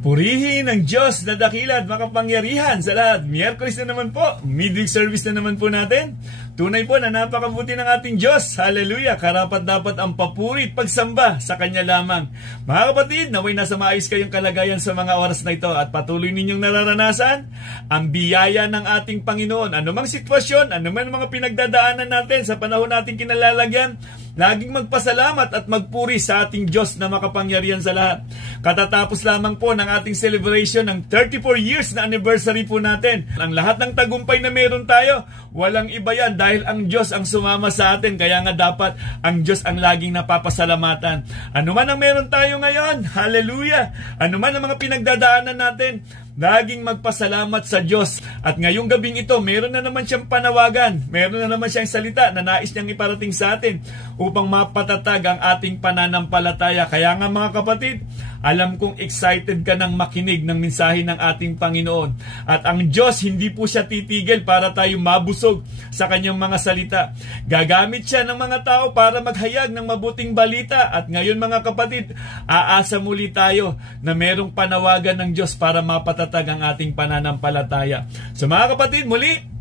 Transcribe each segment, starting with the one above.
Purihin ang Diyos na dakila at makapangyarihan sa lahat. Miyerkules na naman po, midweek service na naman po natin. Tunay po na napakabuti ng ating Diyos. Hallelujah! Karapat dapat ang papuri at pagsamba sa Kanya lamang. Mga kapatid, naway nasa maayos kayong kalagayan sa mga oras na ito at patuloy ninyong nararanasan ang biyaya ng ating Panginoon. Anumang sitwasyon, anuman mga pinagdadaanan natin sa panahon nating kinalalagyan, laging magpasalamat at magpuri sa ating Diyos na makapangyarihan sa lahat. Katatapos lamang po ng ating celebration ng 34 years na anniversary po natin. Ang lahat ng tagumpay na meron tayo, walang iba yan dahil ang Diyos ang sumama sa atin. Kaya nga dapat ang Diyos ang laging napapasalamatan. Ano man ang meron tayo ngayon, hallelujah! Ano man ang mga pinagdadaanan natin, laging magpasalamat sa Diyos. At ngayong gabing ito, meron na naman siyang panawagan, meron na naman siyang salita na nais niyang iparating sa atin upang mapatatag ang ating pananampalataya. Kaya nga mga kapatid, alam kong excited ka nang makinig ng mensahe ng ating Panginoon. At ang Diyos, hindi po siya titigil para tayo mabusog sa kanyang mga salita. Gagamit siya ng mga tao para maghayag ng mabuting balita. At ngayon mga kapatid, aasa muli tayo na merong panawagan ng Diyos para mapatatag ang ating pananampalataya. So mga kapatid, muli,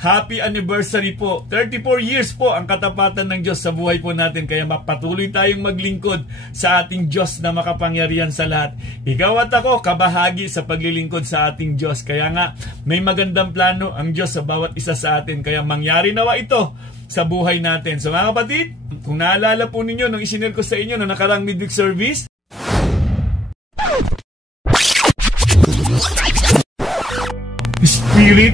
happy anniversary po. 34 years po ang katapatan ng Diyos sa buhay po natin. Kaya mapatuloy tayong maglingkod sa ating Diyos na makapangyarihan sa lahat. Ikaw at ako, kabahagi sa paglilingkod sa ating Diyos. Kaya nga, may magandang plano ang Diyos sa bawat isa sa atin. Kaya mangyari nawa ito sa buhay natin. So mga kapatid, kung naalala po ninyo nung isinare ko sa inyo na nakarang midweek service, Spirit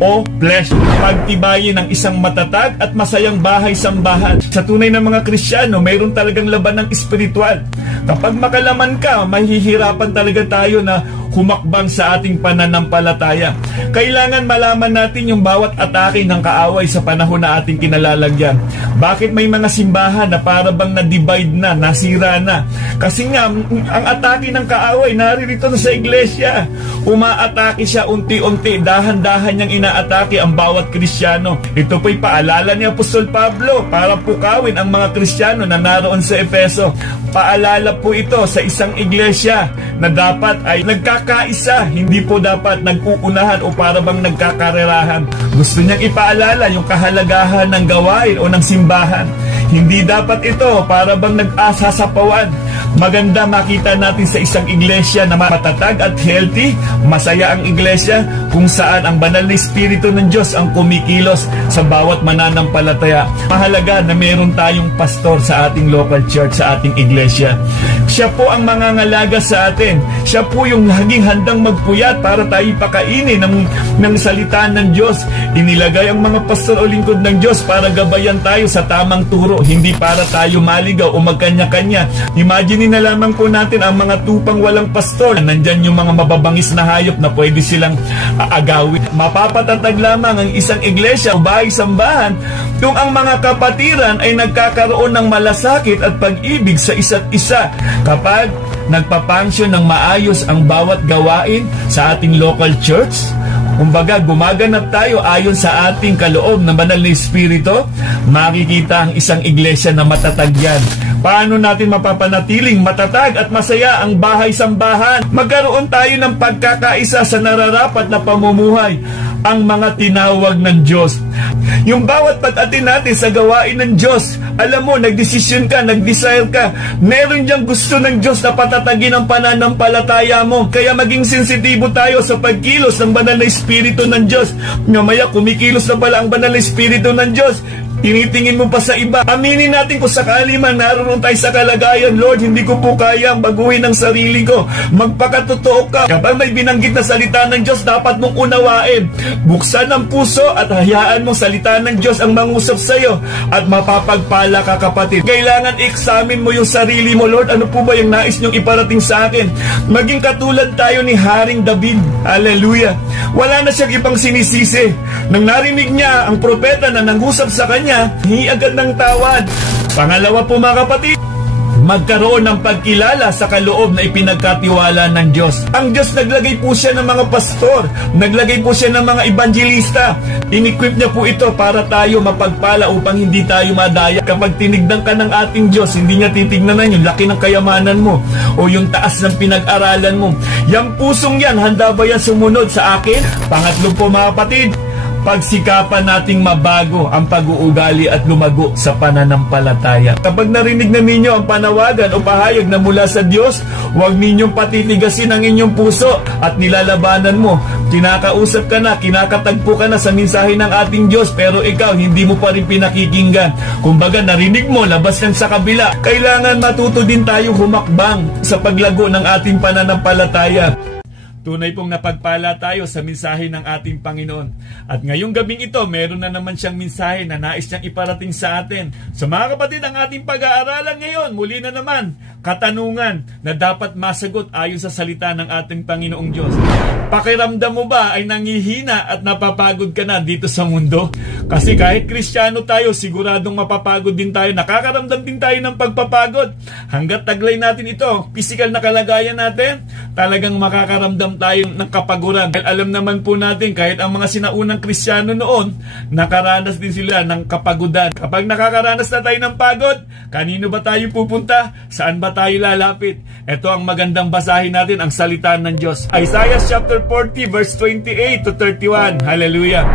o flesh, pagtibayin ng isang matatag at masayang bahay-sambahan. Sa tunay na mga Kristiyano, mayroon talagang laban ng espiritual. Kapag makalaman ka, mahihirapan talaga tayo na humakbang sa ating pananampalataya. Kailangan malaman natin yung bawat atake ng kaaway sa panahon na ating kinalalagyan. Bakit may mga simbahan na para bang na-divide na, nasira na? Kasi nga, ang atake ng kaaway naririto na sa iglesia. Umaatake siya unti-unti, dahan-dahan niyang inaatake ang bawat Kristiyano. Ito po'y paalala ni Apostol Pablo para pukawin ang mga Kristiyano na naroon sa Efeso. Paalala po ito sa isang iglesia na dapat ay nagkakaisa, hindi po dapat nag-uunahan o para bang nagkakarerahan. Gusto niyang ipaalala yung kahalagahan ng gawain o ng simbahan. Hindi dapat ito para bang nag-asasapawan. Maganda makita natin sa isang iglesia na matatag at healthy, masaya ang iglesia kung saan ang banal na Espiritu ng Diyos ang kumikilos sa bawat mananampalataya. Mahalaga na meron tayong pastor sa ating local church, sa ating iglesia. Siya po ang mangangalaga sa atin. Siya po yung laging handang magpuyat para tayo pakainin ng salita ng Diyos. Inilagay ang mga pastor o lingkod ng Diyos para gabayan tayo sa tamang turo, hindi para tayo maligaw o magkanya-kanya. Imagine na lamang po natin ang mga tupang walang pastor. Nandyan yung mga mababangis na hayop na pwede silang aagawin. Mapapatatag lamang ang isang iglesia o bahay-sambahan kung ang mga kapatiran ay nagkakaroon ng malasakit at pag-ibig sa isa't isa. Kapag nagpapangsyon ng maayos ang bawat gawain sa ating local church, kumbaga gumaganap tayo ayon sa ating kaloob na banal na Espiritu, makikita ang isang iglesia na matatag yan. Paano natin mapapanatiling matatag at masaya ang bahay-sambahan? Magkaroon tayo ng pagkakaisa sa nararapat na pamumuhay, ang mga tinawag ng Diyos. Yung bawat pag-atin natin sa gawain ng Diyos, alam mo, nagdesisyon ka, nag-desire ka, meron diyang gusto ng Diyos na patatagin ang pananampalataya mo. Kaya maging sensitibo tayo sa pagkilos ng banal na Espiritu ng Diyos. Mamaya, kumikilos na pala ang banal na Espiritu ng Diyos. Tinitingin mo pa sa iba. Aminin natin kung sakali man naroon tayo sa kalagayan, Lord, hindi ko po kayang baguhin ang sarili ko. Magpakatotoo ka. Kapag may binanggit na salita ng Diyos, dapat mong unawain. Buksan ang puso at hayaan mong salita ng Diyos ang mangusap sa iyo at mapapagpala ka, kapatid. Kailangan i-examine mo yung sarili mo, Lord. Ano po ba yung nais niyong iparating sa akin? Maging katulad tayo ni Haring David. Hallelujah. Wala na siyang ibang sinisisi. Nang narinig niya ang propeta na nangusap sa kanya, hingi agad ng tawad. Pangalawa po mga kapatid, magkaroon ng pagkilala sa kaloob na ipinagkatiwala ng Diyos. Ang Diyos naglagay po siya ng mga pastor, naglagay po siya ng mga evangelista. In-equip niya po ito para tayo mapagpala upang hindi tayo madaya. Kapag tinignan ka ng ating Diyos, hindi niya titignan yung laki ng kayamanan mo o yung taas ng pinag-aralan mo. Yang pusong yan, handa ba yan sumunod sa akin? Pangatlo po mga kapatid, pagsikapan nating mabago ang pag-uugali at lumago sa pananampalataya. Kapag narinig na ninyo ang panawagan o pahayag na mula sa Diyos, huwag ninyong patitigasin ang inyong puso at nilalabanan mo. Kinakausap ka na, kinakatagpo ka na sa mensahe ng ating Diyos, pero ikaw hindi mo pa rin pinakikinggan. Kumbaga narinig mo, labas yan sa kabila. Kailangan matuto din tayo humakbang sa paglago ng ating pananampalataya. Tunay pong napagpala tayo sa mensahe ng ating Panginoon. At ngayong gabing ito, meron na naman siyang mensahe na nais niyang iparating sa atin. So mga kapatid, ang ating pag-aaralan ngayon, muli na naman, katanungan na dapat masagot ayon sa salita ng ating Panginoong Diyos. Pakiramdam mo ba ay nangihina at napapagod ka na dito sa mundo? Kasi kahit Kristiyano tayo, siguradong mapapagod din tayo. Nakakaramdam din tayo ng pagpapagod. Hanggat taglay natin ito, physical na kalagayan natin, talagang makakaramdam tayo ng kapaguran. Alam naman po natin, kahit ang mga sinaunang Kristiyano noon, nakaranas din sila ng kapagudan. Kapag nakakaranas na tayo ng pagod, kanino ba tayo pupunta? Saan ba tayo lalapit? Ito ang magandang basahin natin, ang salita ng Diyos. Isaiah chapter 40 verse 28 to 31. Hallelujah.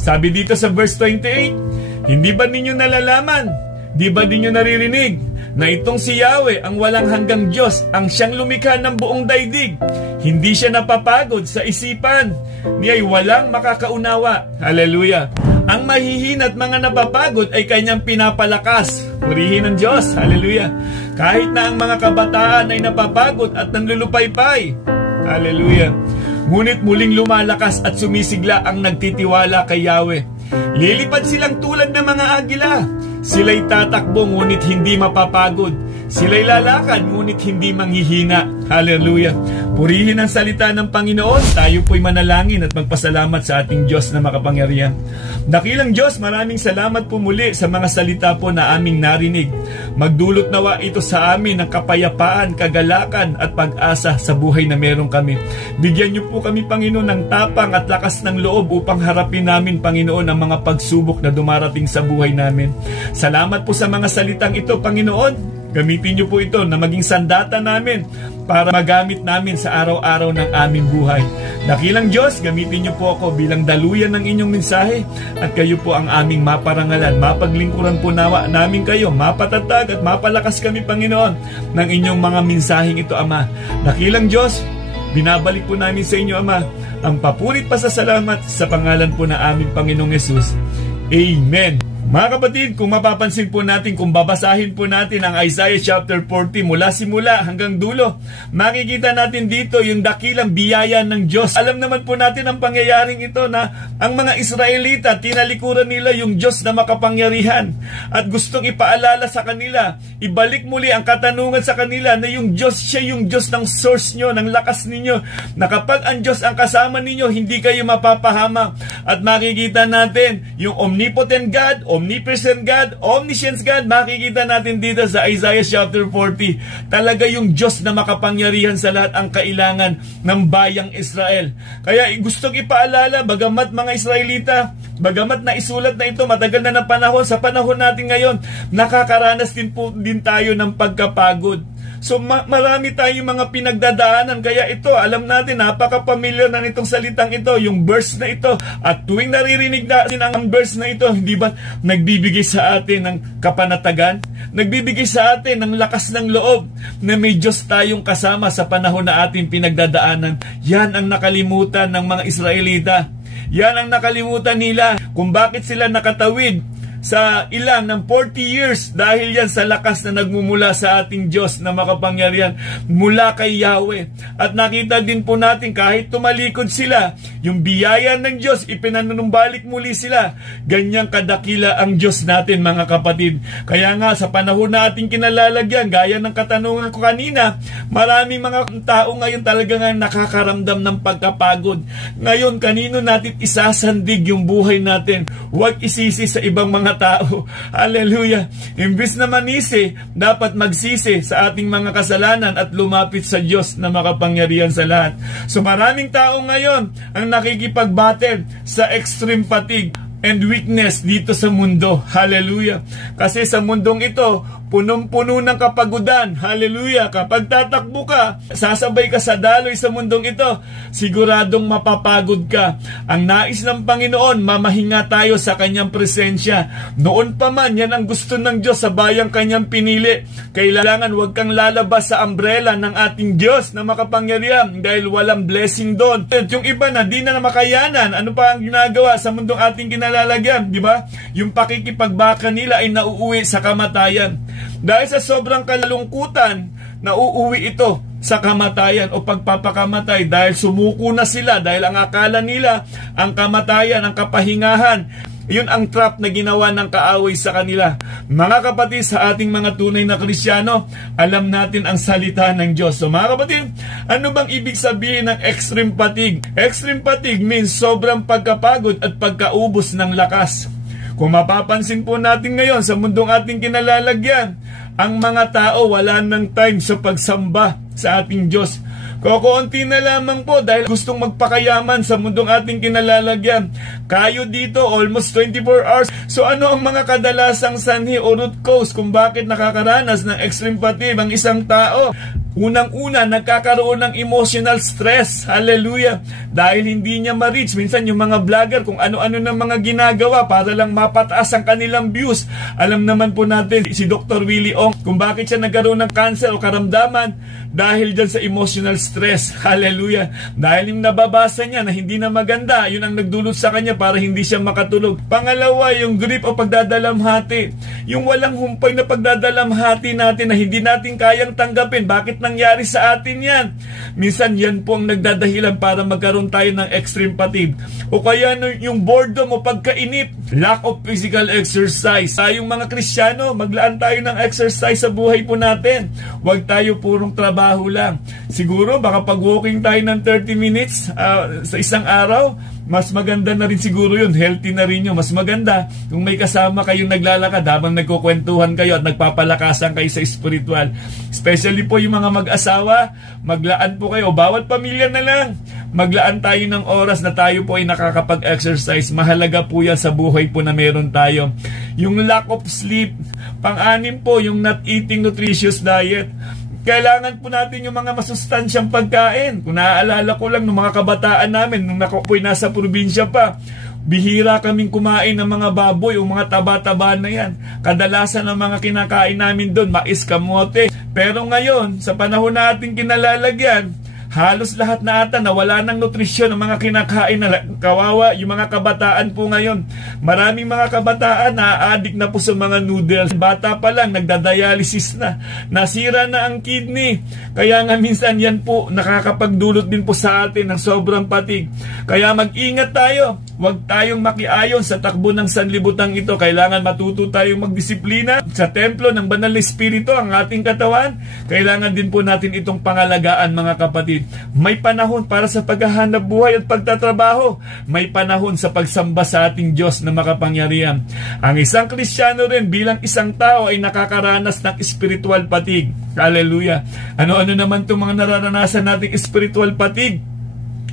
Sabi dito sa verse 28, hindi ba ninyo nalalaman? Di ba ninyo naririnig na itong si Yahweh ang walang hanggang Diyos, ang siyang lumikha ng buong daigdig? Hindi siya napapagod sa isipan, niya'y walang makakaunawa. Hallelujah. Ang mahihina at mga napapagod ay kanyang pinapalakas. Purihin ng Diyos. Hallelujah. Kahit na ang mga kabataan ay napapagod at nanlulupaypay. Hallelujah. Ngunit muling lumalakas at sumisigla ang nagtitiwala kay Yahweh. Lilipad silang tulad ng mga agila. Sila'y tatakbo ngunit hindi mapapagod. Sila'y lalakad ngunit hindi manghihina. Hallelujah. Purihin ang salita ng Panginoon. Tayo po'y manalangin at magpasalamat sa ating Diyos na makapangyarihan. Dakilang Diyos, maraming salamat po muli sa mga salita po na aming narinig. Magdulot nawa ito sa amin ng kapayapaan, kagalakan at pag-asa sa buhay na meron kami. Bigyan niyo po kami, Panginoon, ng tapang at lakas ng loob upang harapin namin, Panginoon, ang mga pagsubok na dumarating sa buhay namin. Salamat po sa mga salitang ito, Panginoon. Gamitin niyo po ito na maging sandata namin para magamit namin sa araw-araw ng aming buhay. Dakilang Diyos, gamitin niyo po ako bilang daluyan ng inyong mensahe at kayo po ang aming maparangalan. Mapaglingkuran po nawa namin kayo, mapatatag at mapalakas kami, Panginoon, ng inyong mga mensaheng ito, Ama. Dakilang Diyos, binabalik po namin sa inyo, Ama, ang papurit pasasalamat sa pangalan po na aming Panginoong Yesus. Amen. Mga kapatid, kung mapapansin po natin, kung babasahin po natin ang Isaiah chapter 40 mula simula hanggang dulo, makikita natin dito yung dakilang biyaya ng Diyos. Alam naman po natin ang pangyayaring ito na ang mga Israelita, tinalikuran nila yung Diyos na makapangyarihan at gustong ipaalala sa kanila, ibalik muli ang katanungan sa kanila na yung Diyos, siya yung Diyos ng source nyo, ng lakas ninyo, na kapag ang Diyos ang kasama ninyo, hindi kayo mapapahama. At makikita natin yung omnipotent God, omnipresent God, omniscient God, makikita natin dito sa Isaiah chapter 40. Talaga yung Diyos na makapangyarihan sa lahat ang kailangan ng bayang Israel. Kaya gustong ipaalala, bagamat mga Israelita, bagamat na isulat na ito, matagal na ng panahon, sa panahon natin ngayon, nakakaranas din po din tayo ng pagkapagod. So marami tayong mga pinagdadaanan, kaya ito, alam natin, napaka-familiar na nitong salitang ito, yung verse na ito, at tuwing naririnig natin ang verse na ito, hindi ba nagbibigay sa atin ng kapanatagan, nagbibigay sa atin ng lakas ng loob na may Diyos tayong kasama sa panahon na ating pinagdadaanan. Yan ang nakalimutan ng mga Israelita. Yan ang nakalimutan nila kung bakit sila nakatawid sa ilang ng 40 years dahil yan sa lakas na nagmumula sa ating Diyos na makapangyarihan mula kay Yahweh. At nakita din po natin kahit tumalikod sila, yung biyaya ng Diyos, ipinanunumbalik muli sila. Ganyang kadakila ang Diyos natin, mga kapatid. Kaya nga sa panahon na ating kinalalagyan, gaya ng katanungan ko kanina, maraming mga tao ngayon talaga nga nakakaramdam ng pagkapagod. Ngayon, kanino natin isasandig yung buhay natin? Huwag isisi sa ibang mga tao. Hallelujah. Imbis na manisi, dapat magsisi sa ating mga kasalanan at lumapit sa Diyos na makapangyarihan sa lahat. So maraming tao ngayon ang nakikipag-battle sa extreme fatigue and weakness dito sa mundo. Hallelujah. Kasi sa mundong ito, punong-puno ng kapagudan. Hallelujah. Kapag tatakbo ka, sasabay ka sa daloy sa mundong ito, siguradong mapapagod ka. Ang nais ng Panginoon, mamahinga tayo sa kanyang presensya. Noon pa man, yan ang gusto ng Diyos sa bayang kanyang pinili. Kailangan huwag kang lalabas sa umbrella ng ating Diyos na makapangyarihan dahil walang blessing doon. At yung iba na di na makayanan, ano pa ang ginagawa sa mundong ating kinalalagyan? Di ba? Yung pakikipagbaka nila ay nauuwi sa kamatayan. Dahil sa sobrang kalungkutan, nauuwi ito sa kamatayan o pagpapakamatay dahil sumuko na sila, dahil ang akala nila ang kamatayan, ang kapahingahan, yun ang trap na ginawa ng kaaway sa kanila. Mga kapatid, sa ating mga tunay na Kristiyano, alam natin ang salita ng Diyos. So mga kapatid, ano bang ibig sabihin ng extreme fatigue? Extreme fatigue means sobrang pagkapagod at pagkaubos ng lakas. Kung mapapansin po natin ngayon sa mundong ating kinalalagyan, ang mga tao wala ng time sa pagsamba sa ating Diyos. Kokonti na lamang po dahil gustong magpakayaman sa mundong ating kinalalagyan. Kayo dito almost 24 hours. So ano ang mga kadalasang sanhi o root cause kung bakit nakakaranas ng extreme fatigue ang isang tao? Unang-una, nagkakaroon ng emotional stress. Hallelujah. Dahil hindi niya ma-reach. Minsan yung mga vlogger, kung ano-ano ng mga ginagawa para lang mapataas ang kanilang views. Alam naman po natin si Dr. Willie Ong kung bakit siya nagkaroon ng cancer o karamdaman. Dahil dyan sa emotional stress. Hallelujah. Dahil yung nababasa niya na hindi na maganda, yun ang nagdulot sa kanya para hindi siya makatulog. Pangalawa, yung grief o pagdadalamhati. Yung walang humpay na pagdadalamhati natin na hindi natin kayang tanggapin. Bakit nangyari sa atin yan? Minsan yan po ang nagdadahilan para magkaroon tayo ng extreme fatigue. O kaya yung boredom o pagkainip, lack of physical exercise. Tayong mga Kristiyano, maglaan tayo ng exercise sa buhay po natin. Huwag tayo purong trabaho lang. Siguro baka pag-walking tayo ng 30 minutes sa isang araw, mas maganda na rin siguro yun. Healthy na rin yun. Mas maganda kung may kasama kayong naglalakad habang nagkukwentuhan kayo at nagpapalakasan kayo sa spiritual. Especially po yung mga mag-asawa, maglaan po kayo. Bawat pamilya na lang, maglaan tayo ng oras na tayo po ay nakakapag-exercise. Mahalaga po yan sa buhay po na meron tayo. Yung lack of sleep, pang-anim po, yung not eating nutritious diet. Kailangan po natin yung mga masustansyang pagkain. Kung naaalala ko lang ng mga kabataan namin, nung nakopoy nasa probinsya pa, bihira kaming kumain ng mga baboy o mga taba-taba na yan. Kadalasan ng mga kinakain namin doon, mais, kamote. Pero ngayon, sa panahon natin kinalalagyan, halos lahat na ata na wala ng nutrisyon ng mga kinakain na kawawa. Yung mga kabataan po ngayon, maraming mga kabataan na addict na po sa mga noodles. Bata pa lang, nagdadialysis na. Nasira na ang kidney. Kaya nga minsan yan po nakakapagdulot din po sa atin ng sobrang fatigue. Kaya mag-ingat tayo. Huwag tayong makiayon sa takbo ng sanlibutan ito. Kailangan matuto tayong magdisiplina sa templo ng banal na espiritu, ang ating katawan. Kailangan din po natin itong pangalagaan, mga kapatid. May panahon para sa paghahanap buhay at pagtatrabaho. May panahon sa pagsamba sa ating Diyos na makapangyarihan. Ang isang Kristiyano rin bilang isang tao ay nakakaranas ng spiritual fatigue. Hallelujah. Ano-ano naman itong mga nararanasan nating spiritual fatigue?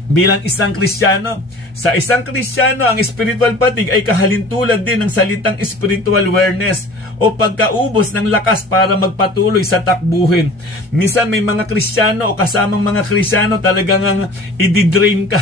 Bilang isang Kristiyano, sa isang Kristiyano, ang spiritual fatigue ay kahalintulad din ng salitang spiritual weakness o pagkaubos ng lakas para magpatuloy sa takbuhin. Minsan may mga Kristiyano o kasamang mga Kristiyano talagang i-drain ka,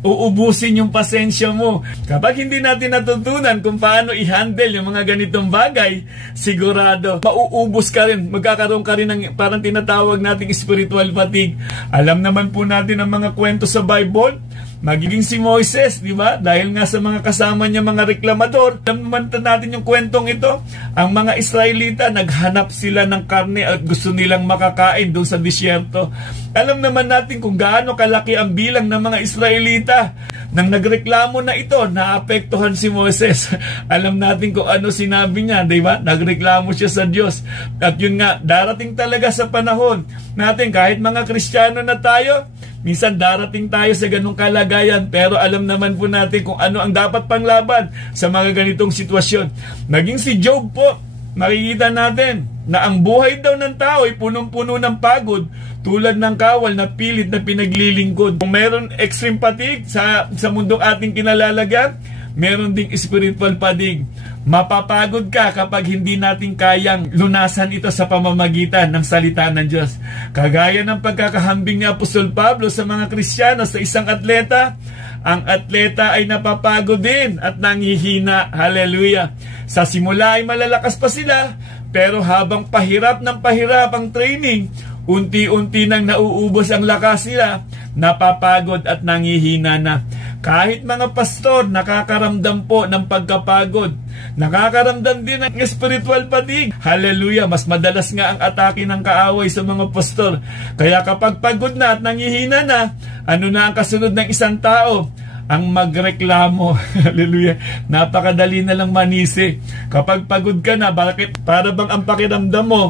uubusin yung pasensya mo. Kapag hindi natin natutunan kung paano i-handle yung mga ganitong bagay, sigurado, mauubos ka rin, magkakaroon ka rin ng parang tinatawag nating spiritual fatigue. Alam naman po natin ang mga kwento sa Bible, magiging si Moises, di ba? Dahil nga sa mga kasama niya mga reklamador. Alam naman natin yung kwentong ito. Ang mga Israelita, naghanap sila ng karne at gusto nilang makakain doon sa disyerto. Alam naman natin kung gaano kalaki ang bilang ng mga Israelita. Nang nagreklamo na ito, naapektuhan si Moses. Alam natin kung ano sinabi niya, di ba? Nagreklamo siya sa Diyos. At yun nga, darating talaga sa panahon natin, kahit mga Kristiyano na tayo, minsan darating tayo sa ganung kalagayan, pero alam naman po natin kung ano ang dapat panglaban sa mga ganitong sitwasyon. Naging si Job po, makikita natin na ang buhay daw ng tao ay punong-puno ng pagod, tulad ng kawal na pilit na pinaglilingkod. Kung meron extreme fatigue sa mundong ating kinalalagyan, meron ding spiritual fatigue. Mapapagod ka kapag hindi natin kayang lunasan ito sa pamamagitan ng salita ng Diyos. Kagaya ng pagkakahambing ni Apostol Pablo sa mga Kristiyano sa isang atleta, ang atleta ay napapagod din at nanghihina. Hallelujah! Sa simula ay malalakas pa sila, pero habang pahirap ng pahirap ang training, unti-unti nang nauubos ang lakas nila, napapagod at nanghihina na. Kahit mga pastor, nakakaramdam po ng pagkapagod. Nakakaramdam din ng spiritual fatigue. Hallelujah! Mas madalas nga ang atake ng kaaway sa mga pastor. Kaya kapag pagod na at nanghihina na, ano na ang kasunod ng isang tao? Ang magreklamo. Hallelujah. Napakadali na lang manisi. Kapag pagod ka na, bakit para bang ang pakiramdam mo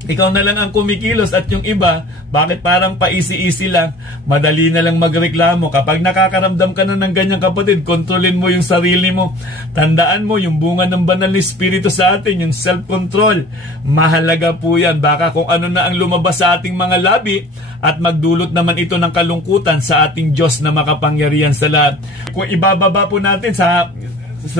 ikaw na lang ang kumikilos at yung iba, bakit parang paisi-isi lang? Madali na lang magreklamo. Kapag nakakaramdam ka na ng ganyang kapatid, kontrolin mo yung sarili mo. Tandaan mo yung bunga ng banal na Espiritu sa atin, yung self-control. Mahalaga po yan. Baka kung ano na ang lumabas sa ating mga labi at magdulot naman ito ng kalungkutan sa ating Diyos na makapangyarihan sa lahat. Kung ibababa po natin sa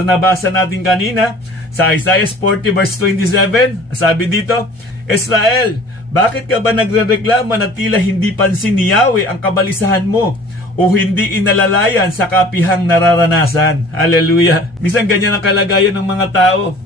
nabasa natin kanina, sa Isaiah 40 verse 27, sabi dito, Israel, bakit ka ba nagrereklamo na tila hindi pansin ni Yahweh ang kabalisahan mo o hindi inalalayan sa kapihang nararanasan? Hallelujah! Minsan ganyan ang kalagayan ng mga tao.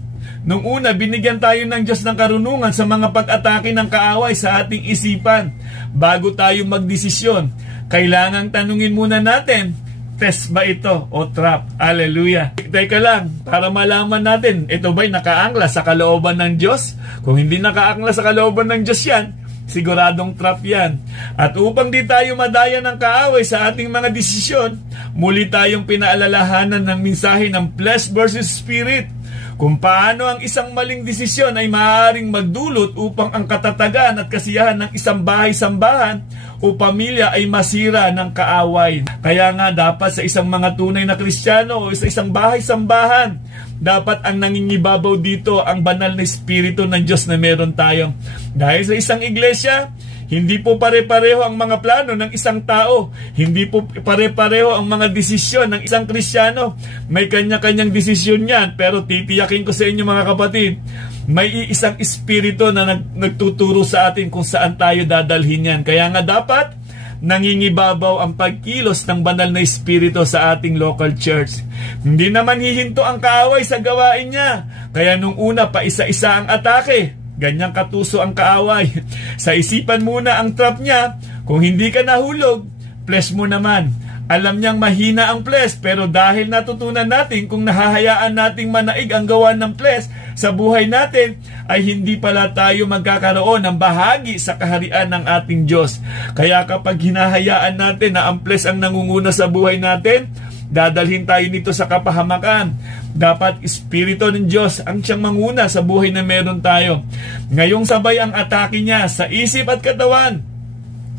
Nung una, binigyan tayo ng Diyos ng karunungan sa mga pag-atake ng kaaway sa ating isipan. Bago tayo magdesisyon, kailangang tanungin muna natin, test ba ito o trap? Hallelujah! Teka lang, para malaman natin, ito ba'y nakaangla sa kalooban ng Diyos? Kung hindi nakaangla sa kalooban ng Diyos yan, siguradong trap yan. At upang di tayo madaya ng kaaway sa ating mga desisyon, muli tayong pinaalalahanan ng mensahe ng flesh versus spirit. Kung paano ang isang maling desisyon ay maaaring magdulot upang ang katatagan at kasiyahan ng isang bahay-sambahan o pamilya ay masira ng kaaway. Kaya nga dapat sa isang mga tunay na Kristiyano o sa isang bahay-sambahan, dapat ang nangingibabaw dito ang banal na Espiritu ng Diyos na meron tayo. Dahil sa isang iglesia, hindi po pare-pareho ang mga plano ng isang tao. Hindi po pare-pareho ang mga desisyon ng isang Kristiyano. May kanya-kanyang desisyon yan. Pero titiyakin ko sa inyo mga kapatid, may isang espiritu na nagtuturo sa atin kung saan tayo dadalhin yan. Kaya nga dapat nangingibabaw ang pagkilos ng banal na espiritu sa ating local church. Hindi naman hihinto ang kaaway sa gawain niya. Kaya nung una pa isa-isa ang atake. Ganyang katuso ang kaaway. Sa isipan muna ang trap niya. Kung hindi ka nahulog, flesh mo naman. Alam niyang mahina ang flesh, pero dahil natutunan natin kung nahahayaan nating manaig ang gawa ng flesh sa buhay natin, ay hindi pala tayo magkakaroon ng bahagi sa kaharian ng ating Diyos. Kaya kapag hinahayaan natin na ang flesh ang nangunguna sa buhay natin, dadalhin tayo nito sa kapahamakan. Dapat Espiritu ng Diyos ang siyang manguna sa buhay na meron tayo. Ngayong sabay ang atake niya sa isip at katawan.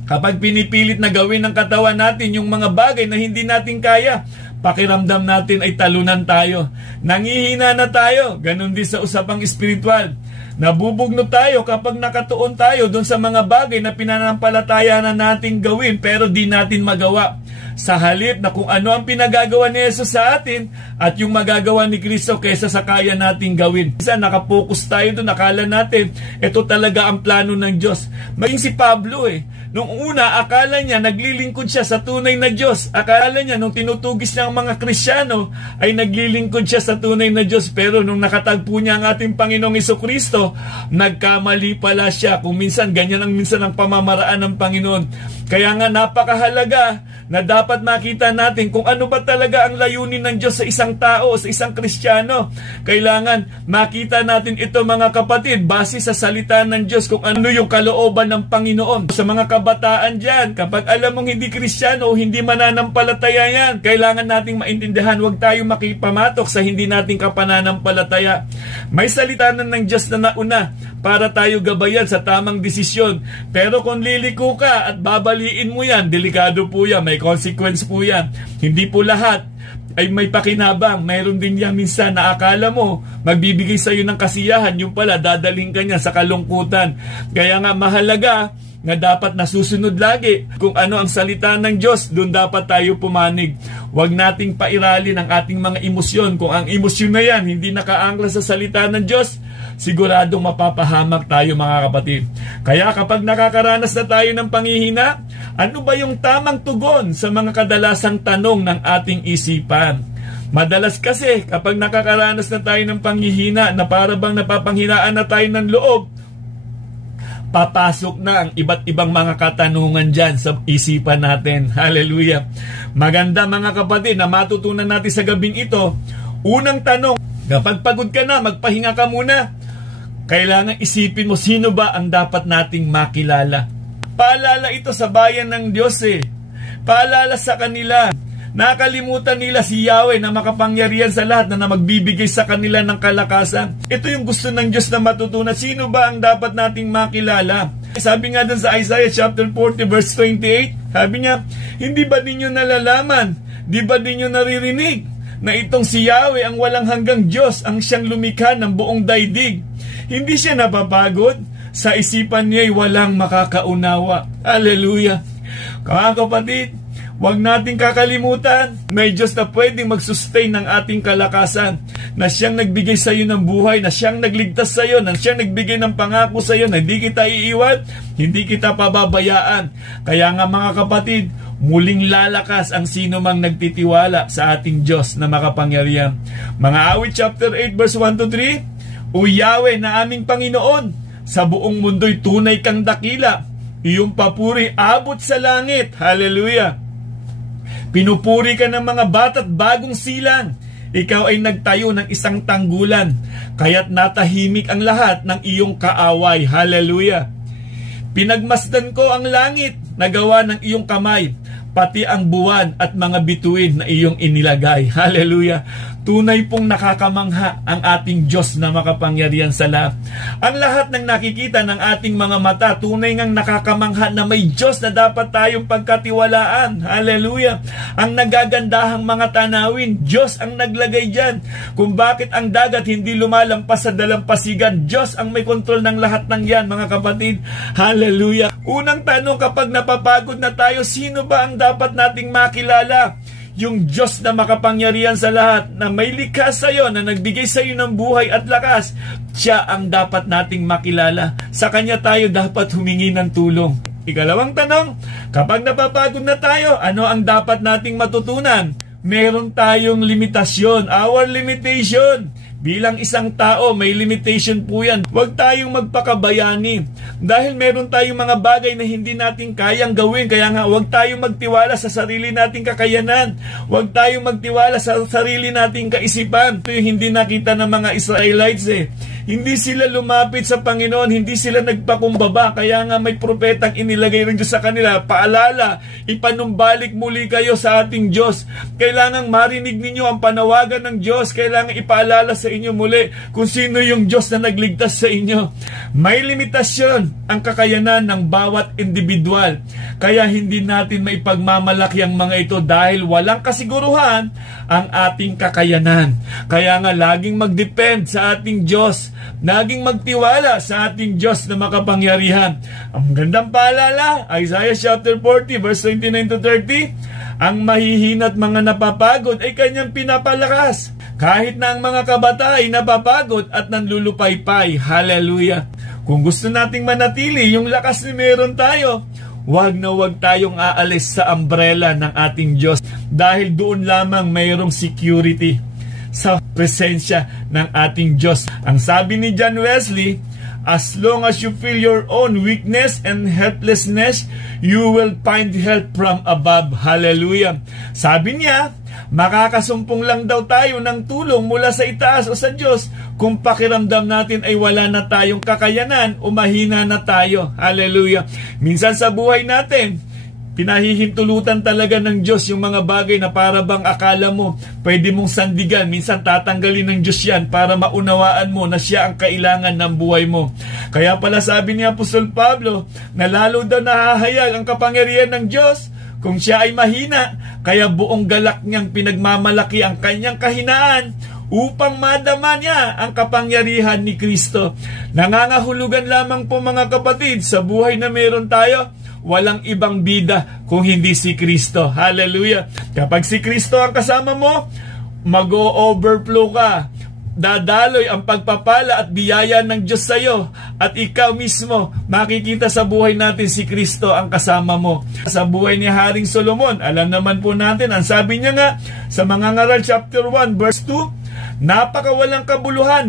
Kapag pinipilit na gawin ng katawan natin yung mga bagay na hindi natin kaya, pakiramdam natin ay talunan tayo. Nangihina na tayo. Ganon din sa usapang espiritual. Nabubugno tayo kapag nakatuon tayo doon sa mga bagay na pinanampalataya na nating gawin pero di natin magawa. Sa halip na kung ano ang pinagagawa ni Jesus sa atin at yung magagawa ni Kristo kaysa sa kaya nating gawin. Isa nakapokus tayo doon, nakala natin ito talaga ang plano ng Diyos. Maging si Pablo nung una akala niya naglilingkod siya sa tunay na Diyos. Akala niya nung tinutugis niya ang mga Kristiyano ay naglilingkod siya sa tunay na Diyos. Pero nung nakatagpo niya ang ating Panginoong Jesucristo, nagkamali pala siya. Kung minsan ganyan ang pamamaraan ng Panginoon. Kaya nga napakahalaga na dapat makita natin kung ano ba talaga ang layunin ng Diyos sa isang tao, sa isang Kristiyano. Kailangan makita natin ito mga kapatid, base sa salita ng Diyos kung ano yung kalooban ng Panginoon. Sa mga kabataan dyan, kapag alam mong hindi Kristiyano o hindi mananampalataya yan, kailangan nating maintindihan, huwag tayong makipamatok sa hindi nating kapananampalataya. May salita ng Diyos na nauna para tayo gabayan sa tamang desisyon. Pero kung liliko ka at babaliin mo yan, delikado po yan, may consequence po yan. Hindi po lahat ay may pakinabang. Mayroon din yan minsan na akala mo magbibigay sa iyo ng kasiyahan, yung pala dadalhin ka niya sa kalungkutan. Kaya nga mahalaga na dapat nasusunod lagi kung ano ang salita ng Diyos, doon dapat tayo pumanig. Huwag nating pairalin ang ating mga emosyon. Kung ang emosyon na yan hindi nakaangkla sa salita ng Diyos, siguradong mapapahamak tayo mga kapatid. Kaya kapag nakakaranas na tayo ng panghihina, ano ba yung tamang tugon sa mga kadalasang tanong ng ating isipan? Madalas kasi kapag nakakaranas na tayo ng panghihina na para bang napapanghinaan na tayo ng loob, papasok na ang iba't ibang mga katanungan dyan sa isipan natin. Hallelujah! Maganda mga kapatid na matutunan natin sa gabing ito. Unang tanong, kapag pagod ka na, magpahinga ka muna. Kailangan isipin mo, sino ba ang dapat nating makilala? Paalala ito sa bayan ng Diyos Paalala sa kanila. Nakalimutan nila si Yahweh na makapangyarihan sa lahat na magbibigay sa kanila ng kalakasan. Ito yung gusto ng Diyos na matutunan. Sino ba ang dapat nating makilala? Sabi nga dun sa Isaiah chapter 40 verse 28, sabi niya, hindi ba ninyo nalalaman? Di ba ninyo naririnig na itong si Yahweh ang walang hanggang Diyos, ang siyang lumikha ng buong daigdig? Hindi siya napapagod, sa isipan niya'y walang makakaunawa. Hallelujah! Mga kapatid, huwag nating kakalimutan, may Diyos na pwedeng mag-sustain ng ating kalakasan, na siyang nagbigay sa iyo ng buhay, na siyang nagligtas sa iyo, na siyang nagbigay ng pangako sa iyo, na hindi kita iiwan, hindi kita pababayaan. Kaya nga mga kapatid, muling lalakas ang sino mang nagtitiwala sa ating Diyos na makapangyarihan. Mga Awit chapter 8 verse 1 to 3, O Yahweh na aming Panginoon, sa buong mundo'y tunay kang dakila, iyong papuri abot sa langit. Hallelujah! Pinupuri ka ng mga bata't bagong silang. Ikaw ay nagtayo ng isang tanggulan, kaya't natahimik ang lahat ng iyong kaaway. Hallelujah! Pinagmasdan ko ang langit na gawa ng iyong kamay, pati ang buwan at mga bituin na iyong inilagay. Hallelujah! Tunay pong nakakamangha ang ating Diyos na makapangyarihan sa lahat. Ang lahat ng nakikita ng ating mga mata, tunay ngang nakakamangha na may Diyos na dapat tayong pagkatiwalaan. Hallelujah! Ang nagagandahang mga tanawin, Diyos ang naglagay dyan. Kung bakit ang dagat hindi lumalampas sa dalampasigan, Diyos ang may kontrol ng lahat ng yan, mga kapatid. Hallelujah! Unang tanong, kapag napapagod na tayo, sino ba ang dapat nating makilala? Yung Diyos na makapangyarihan sa lahat, na may likha sa iyo, na nagbigay sa iyo ng buhay at lakas. Siya ang dapat nating makilala. Sa Kanya tayo dapat humingi ng tulong. Ikalawang tanong, kapag napapagod na tayo, ano ang dapat nating matutunan? Meron tayong limitasyon, our limitation. Bilang isang tao, may limitation po yan. Huwag tayong magpakabayani. Dahil meron tayong mga bagay na hindi natin kayang gawin. Kaya nga, huwag tayong magtiwala sa sarili nating kakayanan. Huwag tayong magtiwala sa sarili nating kaisipan. Ito yung hindi nakita ng mga Israelites Hindi sila lumapit sa Panginoon, hindi sila nagpakumbaba. Kaya nga may propetang inilagay ng Diyos sa kanila. Paalala, ipanumbalik muli kayo sa ating Diyos. Kailangang marinig ninyo ang panawagan ng Diyos. Kailangang ipaalala sa inyo muli kung sino yung Diyos na nagligtas sa inyo. May limitasyon ang kakayanan ng bawat individual. Kaya hindi natin maipagmamalaki ang mga ito dahil walang kasiguruhan ang ating kakayanan. Kaya nga laging mag-depend sa ating Diyos. Naging magtiwala sa ating Diyos na makapangyarihan. Ang gandang paalala, Isaiah chapter 40 verse 29 to 30, ang mahihina at mga napapagod ay Kanyang pinapalakas. Kahit na ang mga kabata ay napapagod at nanlulupaypay. Hallelujah! Kung gusto nating manatili yung lakas na meron tayo, wag na wag tayong aalis sa umbrella ng ating Diyos dahil doon lamang mayroong security sa presensya ng ating Diyos. Ang sabi ni John Wesley, As long as you feel your own weakness and helplessness, you will find help from above. Hallelujah. Sabi niya, makakasumpong lang daw tayo ng tulong mula sa itaas o sa Diyos kung pakiramdam natin ay wala na tayong kakayanan o mahina na tayo. Hallelujah. Minsan sa buhay natin, pinahihintulutan talaga ng Diyos yung mga bagay na para bang akala mo pwede mong sandigan. Minsan tatanggalin ng Diyos yan para maunawaan mo na siya ang kailangan ng buhay mo. Kaya pala sabi ni Apostol Pablo na lalo daw nahahayag ang kapangyarihan ng Diyos kung siya ay mahina. Kaya buong galak niyang pinagmamalaki ang kanyang kahinaan upang madama niya ang kapangyarihan ni Kristo. Nangangahulugan lamang po mga kapatid, sa buhay na meron tayo, walang ibang bida kung hindi si Kristo. Hallelujah. Kapag si Kristo ang kasama mo, mag-o-overflow ka. Dadaloy ang pagpapala at biyaya ng Diyos sa iyo. At ikaw mismo, makikita sa buhay natin si Kristo ang kasama mo. Sa buhay ni Haring Solomon, alam naman po natin, ang sabi niya nga sa Mga Ngaral chapter 1 verse 2, napakawalang kabuluhan,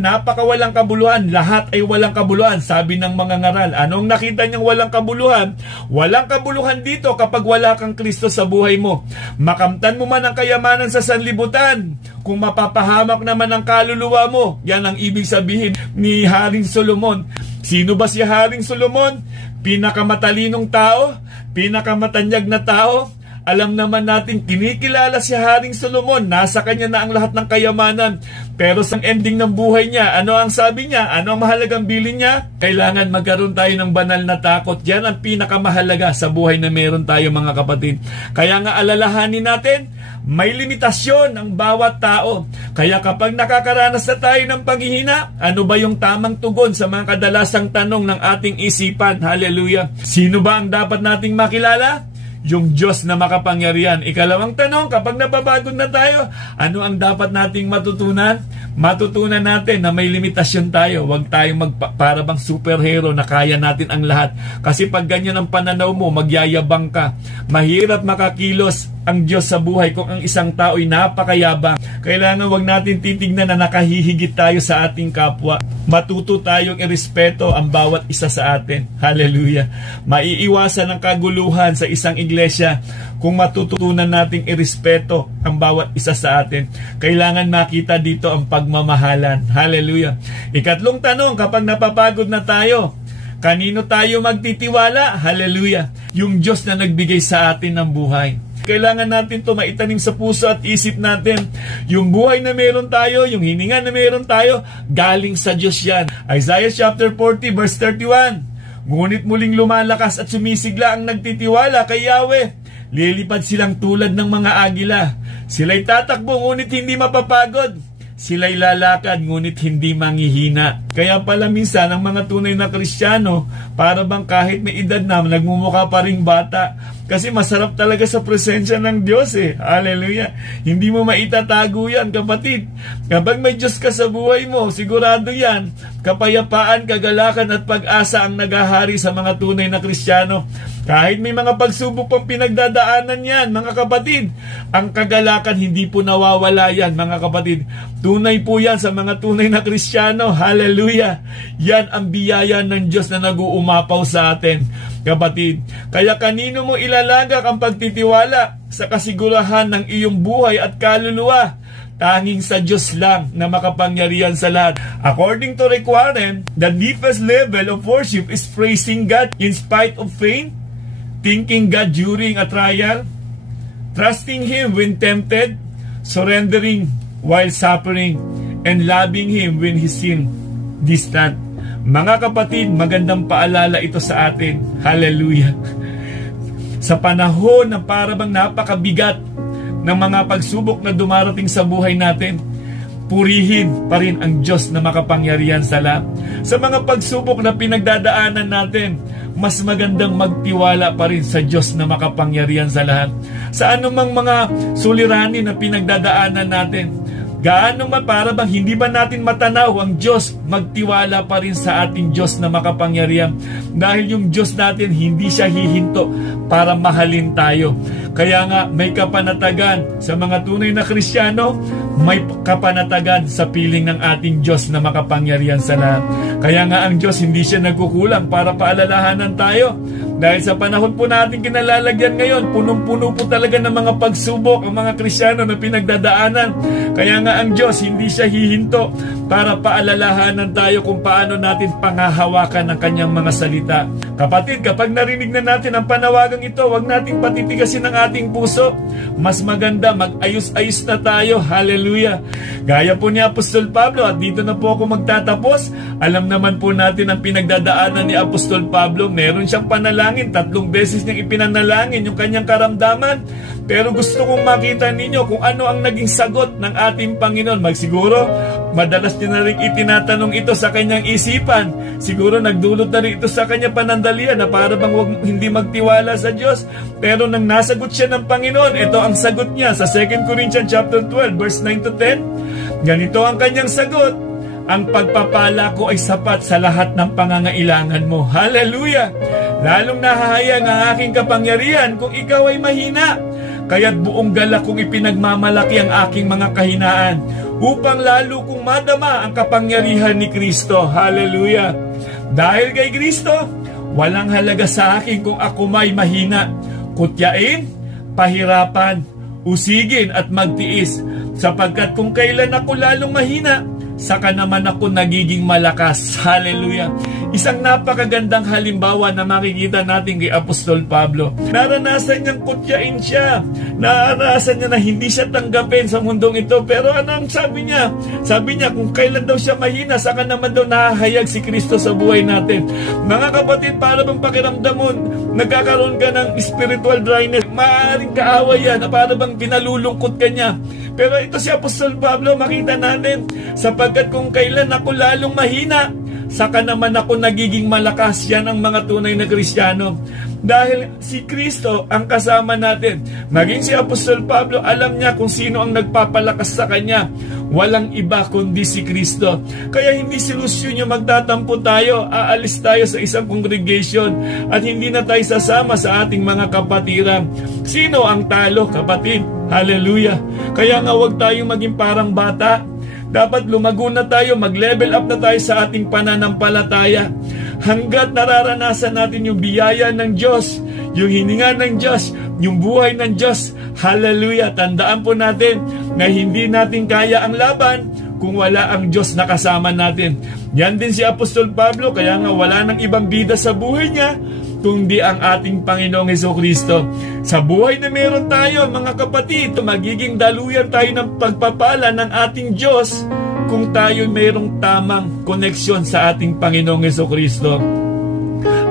lahat ay walang kabuluhan, sabi ng Mga Ngaral. Anong nakita niyang walang kabuluhan? Walang kabuluhan dito kapag wala kang Kristo sa buhay mo. Makamtan mo man ang kayamanan sa sanlibutan, kung mapapahamak naman ang kaluluwa mo, yan ang ibig sabihin ni Haring Solomon. Sino ba si Haring Solomon? Pinakamatalinong tao, pinakamatanyag na tao. Alam naman natin, kinikilala si Haring Solomon, nasa kanya na ang lahat ng kayamanan. Pero sa ending ng buhay niya, ano ang sabi niya? Ano ang mahalagang bilin niya? Kailangan magkaroon tayo ng banal na takot. Yan ang pinakamahalaga sa buhay na meron tayo, mga kapatid. Kaya nga alalahanin natin, may limitasyon ang bawat tao. Kaya kapag nakakaranas na tayo ng paghihina, ano ba yung tamang tugon sa mga kadalasang tanong ng ating isipan? Hallelujah. Sino ba ang dapat nating makilala? Yung Diyos na makapangyarihan. Ikalawang tanong, kapag napapagod na tayo, ano ang dapat nating matutunan? Matutunan natin na may limitasyon tayo. Huwag tayong para bang superhero na kaya natin ang lahat. Kasi pag ganyan ang pananaw mo, magyayabang ka. Mahirap makakilos ang Diyos sa buhay kung ang isang tao ay napakayabang. Kailangan huwag natin titignan na nakahihigit tayo sa ating kapwa. Matuto tayong irespeto ang bawat isa sa atin. Hallelujah. Maiiwasan ang kaguluhan sa isang iglesia kung matututunan nating irespeto ang bawat isa sa atin. Kailangan makita dito ang pagmamahalan. Hallelujah. Ikatlong tanong, kapag napapagod na tayo, kanino tayo magtitiwala? Hallelujah. Yung Diyos na nagbigay sa atin ng buhay. Kailangan natin ito maitanim sa puso at isip natin. Yung buhay na meron tayo, yung hininga na meron tayo, galing sa Diyos yan. Isaiah chapter 40 verse 31. Ngunit muling lumalakas at sumisigla ang nagtitiwala kay Yahweh. Lilipad silang tulad ng mga agila. Sila'y tatakbo ngunit hindi mapapagod. Sila'y lalakad ngunit hindi manghihina. Kaya pala minsan ang mga tunay na Kristiyano, para bang kahit may edad na, nagmumukha pa ring bata. Kasi masarap talaga sa presensya ng Diyos eh. Hallelujah. Hindi mo maitatago yan, kapatid. Kapag may Diyos ka sa buhay mo, sigurado yan, kapayapaan, kagalakan at pag-asa ang naghahari sa mga tunay na Kristiyano. Kahit may mga pagsubok pang pinagdadaanan yan, mga kapatid, ang kagalakan hindi po nawawala yan, mga kapatid. Tunay po yan sa mga tunay na Kristiyano. Hallelujah. Yan ang biyaya ng Diyos na nag-uumapaw sa atin, kapatid. Kaya kanino mo ilalagak ang pagtitiwala sa kasigurahan ng iyong buhay at kaluluwa? Tanging sa Diyos lang na makapangyarihan sa lahat. According to Rick Warren, the deepest level of worship is praising God in spite of pain, thanking God during a trial, trusting Him when tempted, surrendering while suffering, and loving Him when He seemed distant. Mga kapatid, magandang paalala ito sa atin. Hallelujah. Sa panahon na parabang napakabigat ng mga pagsubok na dumarating sa buhay natin, purihin pa rin ang Diyos na makapangyarihan sa lahat. Sa mga pagsubok na pinagdadaanan natin, mas magandang magtiwala pa rin sa Diyos na makapangyarihan sa lahat. Sa anumang mga suliranin na pinagdadaanan natin, gaano man para bang hindi ba natin matanaw ang Diyos, magtiwala pa rin sa ating Diyos na makapangyarihan. Dahil yung Diyos natin, hindi siya hihinto para mahalin tayo. Kaya nga, may kapanatagan sa mga tunay na Kristiyano, may kapanatagan sa piling ng ating Diyos na makapangyarihan sa lahat. Kaya nga ang Diyos hindi siya nagkukulang para paalalahanan tayo. Dahil sa panahon po natin kinalalagyan ngayon, punong-puno po talaga ng mga pagsubok ang mga Kristiyano na pinagdadaanan. Kaya nga ang Diyos hindi siya hihinto para paalalahanan tayo kung paano natin panghahawakan ang kanyang mga salita. Kapatid, kapag narinig na natin ang panawagang ito, huwag nating patitigasin ang ating puso. Mas maganda, mag-ayos-ayos na tayo. Hallelujah! Gaya po ni Apostol Pablo, at dito na po ako magtatapos. Alam naman po natin ang pinagdadaanan ni Apostol Pablo. Meron siyang panalangin, 3 beses niyang ipinanalangin yung kanyang karamdaman. Pero gusto kong makita ninyo kung ano ang naging sagot ng ating Panginoon. Siguro, madalas niya na rin itinatanong ito sa kanyang isipan. Siguro nagdulot na rin ito sa kanyang panandalian na para bang hindi magtiwala sa Diyos. Pero nang nasagot siya ng Panginoon, ito ang sagot niya sa 2 Corinthians chapter 12, verse 9 to 10. Ganito ang kanyang sagot: ang pagpapala ko ay sapat sa lahat ng pangangailangan mo. Hallelujah! Lalong nahahayag ang aking kapangyarihan kung ikaw ay mahina. Kaya't buong galak kong ipinagmamalaki ang aking mga kahinaan upang lalo kong madama ang kapangyarihan ni Kristo. Hallelujah! Dahil kay Kristo, walang halaga sa akin kung ako may mahina, kutyain, pahirapan, usigin at magtiis, sapagkat kung kailan ako lalong mahina, saka naman ako nagiging malakas. Hallelujah! Isang napakagandang halimbawa na makikita natin kay Apostol Pablo. Naranasan niyang kutyain siya. Naranasan niya na hindi siya tanggapin sa mundong ito. Pero ano ang sabi niya? Sabi niya kung kailan daw siya mahina, saka naman daw nahahayag si Kristo sa buhay natin. Mga kapatid, para bang pakiramdam mo, nagkakaroon ka ng spiritual dryness, maaaring kaaway yan, na para bang pinalulungkot ka niya. Pero ito si Apostol Pablo, makita natin, sapagkat kung kailan ako lalong mahina, saka naman ako nagiging malakas. Yan ang mga tunay na Kristiyano. Dahil si Kristo ang kasama natin. Maging si Apostol Pablo, alam niya kung sino ang nagpapalakas sa kanya. Walang iba kundi si Kristo. Kaya hindi solusyon yung magtatampo tayo, aalis tayo sa isang congregation at hindi na tayo sasama sa ating mga kapatiran. Sino ang talo, kapatid? Hallelujah! Kaya nga huwag tayong maging parang bata. Dapat lumago na tayo, mag-level up na tayo sa ating pananampalataya. Hanggat nararanasan natin yung biyaya ng Diyos, yung hininga ng Diyos, yung buhay ng Diyos. Hallelujah! Tandaan po natin na hindi natin kaya ang laban kung wala ang Diyos na kasama natin. Yan din si Apostol Pablo, kaya nga wala nang ibang bida sa buhay niya kundi ang ating Panginoong Hesukristo. Sa buhay na meron tayo, mga kapatid, magiging daluyan tayo ng pagpapala ng ating Diyos kung tayo mayroong tamang koneksyon sa ating Panginoong Hesukristo.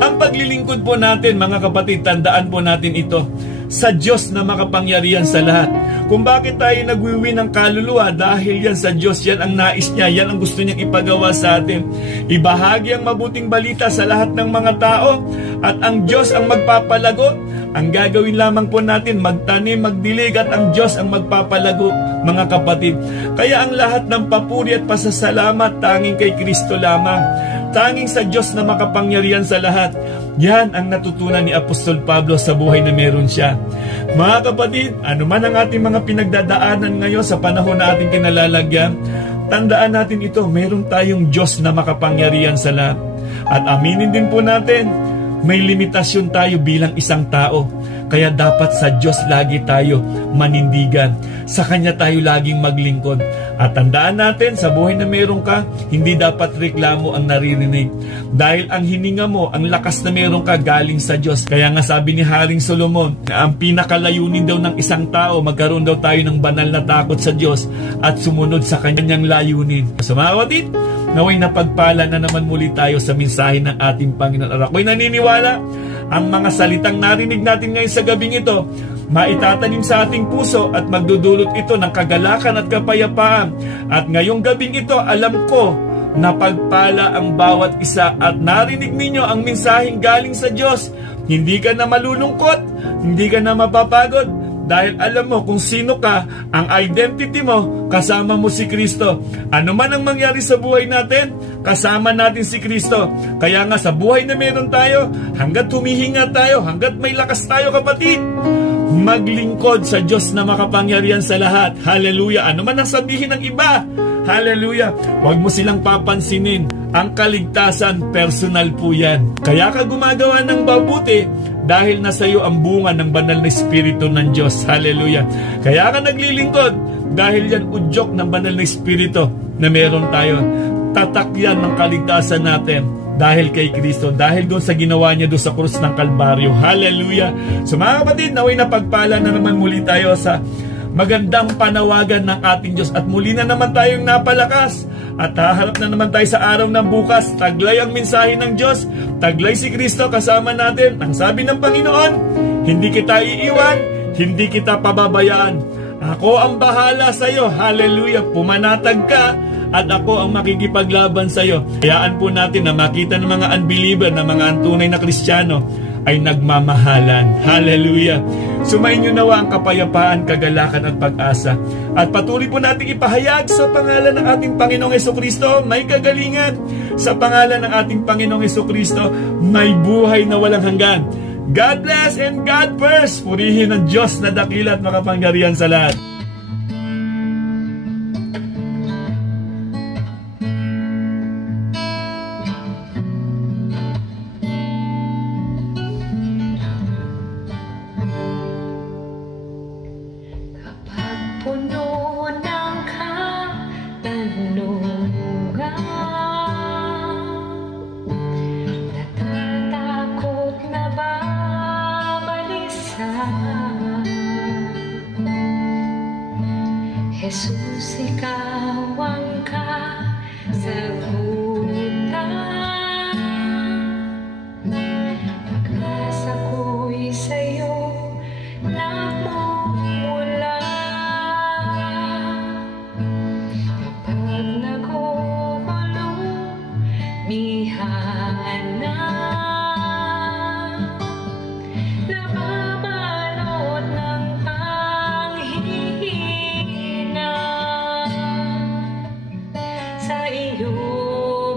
Ang paglilingkod po natin, mga kapatid, tandaan po natin ito, sa Diyos na makapangyarihan sa lahat. Kung bakit tayo nagwiwi ng kaluluwa, dahil yan sa Diyos, yan ang nais niya, yan ang gusto niyang ipagawa sa atin. Ibahagi ang mabuting balita sa lahat ng mga tao, at ang Diyos ang magpapalago. Ang gagawin lamang po natin, magtanim, magdilig, at ang Diyos ang magpapalago, mga kapatid. Kaya ang lahat ng papuri at pasasalamat tanging kay Kristo lamang. Tanging sa Diyos na makapangyarihan sa lahat. Yan ang natutunan ni Apostol Pablo sa buhay na meron siya. Mga kapatid, anuman ang ating mga pinagdadaanan ngayon sa panahon na ating kinalalagyan, tandaan natin ito, meron tayong Diyos na makapangyarihan sa lahat. At aminin din po natin, may limitasyon tayo bilang isang tao. Kaya dapat sa Diyos lagi tayo manindigan. Sa Kanya tayo laging maglingkod. At tandaan natin, sa buhay na meron ka, hindi dapat reklamo ang naririnig. Dahil ang hininga mo, ang lakas na meron ka, galing sa Diyos. Kaya nga sabi ni Haring Solomon, na ang pinakalayunin daw ng isang tao, magkaroon daw tayo ng banal na takot sa Diyos at sumunod sa Kanyang layunin. So mga kapatid, naway napagpala na naman muli tayo sa mensahe ng ating Panginoon. At ako'y naniniwala, ang mga salitang narinig natin ngayon sa gabing ito, maitatanim sa ating puso at magdudulot ito ng kagalakan at kapayapaan. At ngayong gabing ito, alam ko na pagpala ang bawat isa at narinig ninyo ang mensaheng galing sa Diyos. Hindi ka na malulungkot, hindi ka na mapapagod, dahil alam mo kung sino ka, ang identity mo, kasama mo si Kristo. Ano man ang mangyari sa buhay natin, kasama natin si Kristo. Kaya nga sa buhay na meron tayo, hanggat humihinga tayo, hanggat may lakas tayo, kapatid, maglingkod sa Diyos na makapangyarihan sa lahat. Hallelujah. Ano man ang sabihin ng iba, hallelujah, huwag mo silang papansinin. Ang kaligtasan, personal po yan. Kaya ka gumagawa ng mabuti dahil nasa iyo ang bunga ng banal na Espiritu ng Diyos. Hallelujah. Kaya ka naglilingkod dahil yan udyok ng banal na Espiritu na meron tayo. Tatak yan ng kaligtasan natin dahil kay Kristo, dahil doon sa ginawa niya doon sa krus ng Kalbaryo. Hallelujah. So mga kapatid, naway napagpala na naman muli tayo sa magandang panawagan ng ating Diyos at muli na naman tayong napalakas at haharap na naman tayo sa araw ng bukas. Taglay ang mensahe ng Diyos, taglay si Kristo kasama natin. Ang sabi ng Panginoon, hindi kita iiwan, hindi kita pababayaan. Ako ang bahala sa iyo. Hallelujah. Pumanatag ka at ako ang makikipaglaban sa iyo. Hayaan po natin na makita ng mga unbeliever, na mga tunay na Kristiyano ay nagmamahalan. Hallelujah. Sumayin niyo nawa ang kapayapaan, kagalakan at pag-asa. At patuloy po natin ipahayag sa pangalan ng ating Panginoong Hesukristo, may kagalingan. Sa pangalan ng ating Panginoong Hesukristo, may buhay na walang hanggan. God bless and God first. Purihin ang Diyos na dakila at makapangyarihan sa lahat. Jesus, ikaw ang kasagutan. Pag-asa ko'y sa'yo nagmumula. Kapag nagugulo, mihana, nababalot ng panghihina. Sa iyo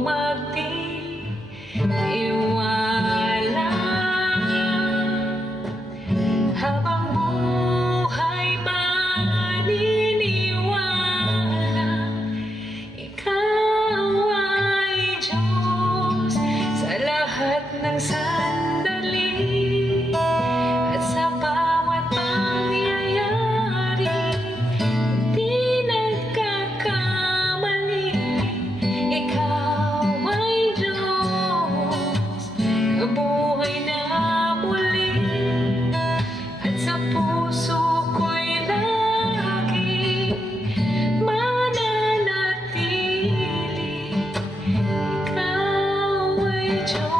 magtitiwala, habang buhay maniniwala. Ikaw ay Diyos sa lahat ng sandali at sa bawat pangyayari. Di nagkakamali. Ikaw ay Diyos, nabuhay na muli, at sa puso ko'y lagi mananatili. Ikaw ay Diyos.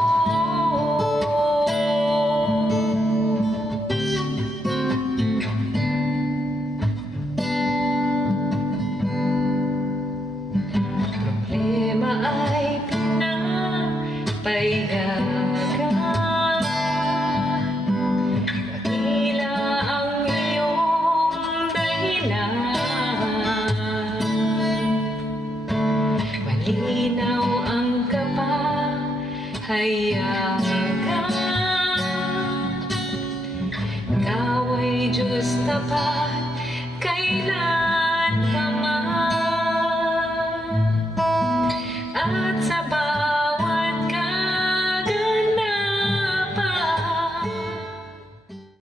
Problema ay pinapayagan, dakila ang iyong dahilan. Malinaw ang kapahayagan, ikaw ay Diyos tapat